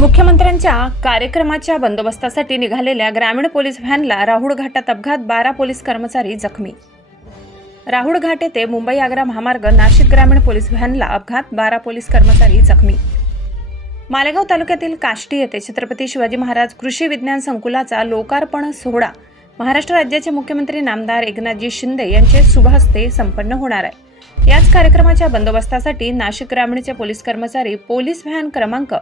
मुख्यमंत्र्यांच्या कार्यक्रमाच्या बंदोबस्तासाठी निघालेल्या ग्रामीण पोलीस व्हॅनला राहुळ घाटात अपघात बारा पोलीस कर्मचारी जखमी. राहुळ घाट येथे मुंबई आग्रा महामार्ग नाशिक ग्रामीण पोलीस व्हॅनला अपघात बारा पोलीस कर्मचारी जखमी. मालेगाव तालुक्यातील काष्टी येथे छत्रपती शिवाजी महाराज कृषी विज्ञान संकुलाचा लोकार्पण सोहळा. महाराष्ट्र राज्याचे मुख्यमंत्री नामदार एकनाथजी शिंदे यांचे शुभहस्ते संपन्न होणार आहे. याच कार्यक्रमाच्या बंदोबस्तासाठी नाशिक ग्रामीणचे पोलीस कर्मचारी पोलीस व्हॅन क्रमांक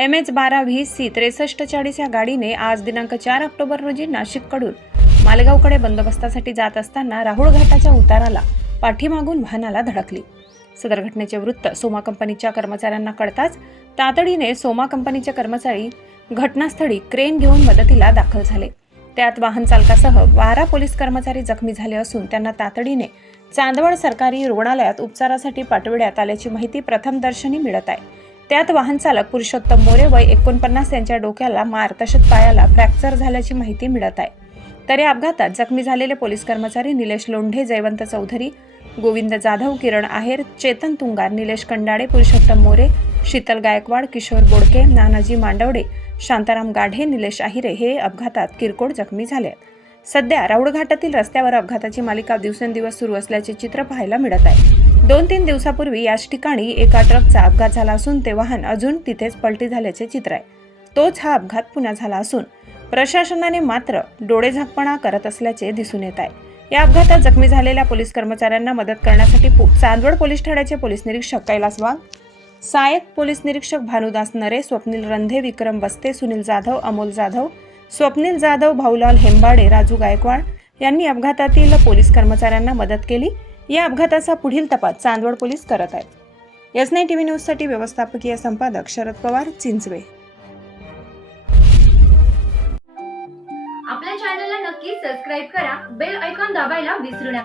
एम एच बारा व्ही सी त्रेसष्ट चाळीस या गाडीने आज दिनांक चार ऑक्टोबर रोजी नाशिककडून मालेगावकडे बंदोबस्तासाठी जात असताना राहुळ घाटाच्या उताराला पाठीमागून वाहनाला धडकली. सदर घटनेचे वृत्त सोमा कंपनीच्या कर्मचाऱ्यांना कळताच तातडीने सोमा कंपनीचे कर्मचारी घटनास्थळी क्रेन घेऊन मदतीला दाखल झाले. त्यात वाहन चालकासह बारा पोलीस कर्मचारी जखमी झाले असून त्यांना तातडीने चांदवड सरकारी रुग्णालयात उपचारासाठी पाठविण्यात आल्याची माहिती प्रथमदर्शनी मिळत आहे. त्यात वाहन चालक पुरुषोत्तम मोरे वय एकोणपन्नास यांच्या डोक्याला मार तसेच पायाला फ्रॅक्चर झाल्याची माहिती मिळत आहे. तर या अपघातात जखमी झालेले पोलीस कर्मचारी निलेश लोंढे जयवंत चौधरी गोविंद जाधव किरण आहेर चेतन तुंगार निलेश कंडाळे पुरुषोत्तम मोरे शीतल गायकवाड किशोर बोडके नानाजी मांडवडे शांताराम गाढे निलेश आहिरे हे अपघातात किरकोळ जखमी झाले आहेत. सध्या राऊळघाटातील रस्त्यावर अपघाताची मालिका दिवसेंदिवस सुरू असल्याचे चित्र पाहायला मिळत आहे. दोन तीन दिवसापूर्वी याच ठिकाणी एका ट्रकचा अपघात झाला असून ते वाहन अजून तिथेच पलटी झाल्याचे चित्र आहे. तोच हा अपघात पुन्हा झाला असून प्रशासनाने मात्र डोळेझाकपणा करत असल्याचे दिसून येत आहे. या अपघातात जखमी झालेल्या पोलीस कर्मचाऱ्यांना मदत करण्यासाठी चांदवड पोलीस ठाण्याचे पोलीस निरीक्षक कैलास वाघ सहाय्यक पोलीस निरीक्षक भानुदास नरे स्वप्नील रंधे विक्रम बस्ते सुनील जाधव अमोल जाधव स्वप्नील जाधव भाऊलाल हेंबाडे राजू गायकवाड यांनी अपघातातील पोलीस कर्मचाऱ्यांना मदत केली. या अपघाताचा पुढील तपास चांदवड पोलीस करत आहेत. एस नाईन टीव्ही न्यूजसाठी व्यवस्थापकीय संपादक शरद पवार चिंचवे. आपल्या चॅनलला नक्की सबस्क्राईब करा. बेल ऐकॉन दाबायला विसरू नका.